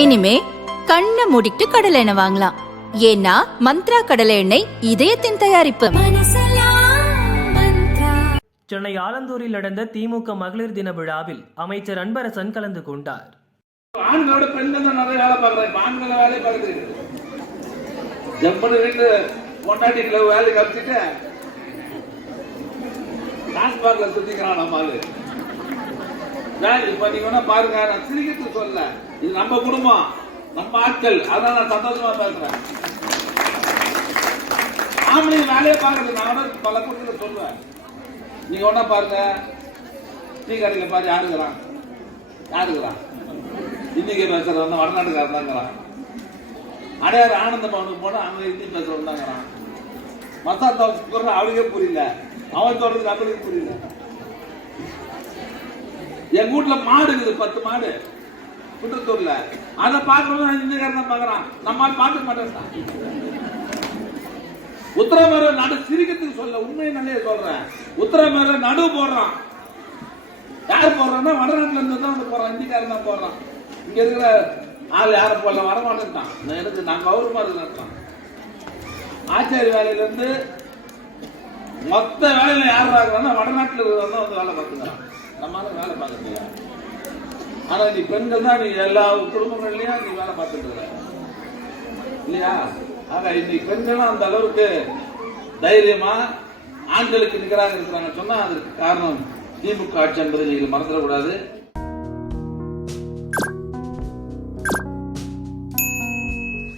இனிமே கண்ணை மூடிட்டு கடலை எண்ணெய் வாங்கலாம். ஏன்னா மந்த்ரா கடலை எண்ணெய் இதயத்தின் தயாரிப்பு. சென்னை ஆலந்தூரில் நடந்த திமுக மகளிர் தின விழாவில் அமைச்சர் அன்பரசன் கலந்து கொண்டார். ஆண்களோட பெண்கள் தான் நிறைய வேலை பார்க்கறாங்க. ஆண்கள வேலை பார்க்குறது ஜம்பன வீட்டு கொண்டாட்டிகளை வேலை கழிச்சுட்டு டாஸ்மார்க்ல சுத்திக்கிறான் நம்ம ஆளு. இப்ப நீங்க பாருங்க, நான் சிரிக்கிறது சொல்ல, இது நம்ம குடும்பம், நம்ம ஆட்கள், அதான் நான் சந்தோஷமா பேசுறேன். ஆம்பளை வேலையை பார்க்கறது நான் பல குடும்பத்தில் சொல்லுவேன். நீங்க ஒன்னா பாருங்க, டீ கடையில பாரு யாருக்கிறான், இன்னைக்கு பேசுறவன் வடநாட்டுக்காரன் தாங்கிறான். அடையாறு ஆனந்த பவனுக்கு போனா அங்க ஹிந்தி பேசுறவன் தாங்கிறான். மசாலா தோசை அவளுக்கே புரியல, அவன் சொல்றதுக்கு அவளுக்கு புரியல. என் வீட்டுல மாடு இருக்குது, 10 மாடு குன்றத்தூர்ல. அதை பார்க்கணும் இந்தியக்காரன் தான் பாக்குறான், நம்ம பார்க்க மாட்டேன். உத்தரமேர நடு சிரிக்கிறதுக்கு சொல்ல, உண்மையை நல்லே சொல்றேன். உத்தரமேர நடு போடுறான். யார் போடுறான்னா வடநாட்டுல இருந்து தான் வந்து போறான், இந்திக்காரன் தான் போடுறான். இங்க இருக்கிற ஆள் யாரும் போடல, வரமாட்டேன்ட்டான். எனக்கு நான் கௌரவமா இருக்கிறேன். ஆச்சாரி வேலையில இருந்து மொத்த வேலையில யார் பார்க்கறான்னா வடநாட்டுல இருக்கிறவங்க வந்து வேலை பார்த்துக்கிறான். நம்மளால வேலை பார்க்கறது. ஆனா நீ பெண்கள் தான், நீ எல்லா குடும்பங்கள்லயும் நீ வேலை பார்த்துட்டு இருக்க இல்லையா? ஆக இன்னைக்கு பெண்களும் அந்த அளவுக்கு தைரியமா ஆண்களுக்கு நிகராக இருக்கிறாங்க சொன்னா அதற்கு காரணம் திமுக ஆட்சி என்பதை நீங்கள் மறந்துடக்கூடாது.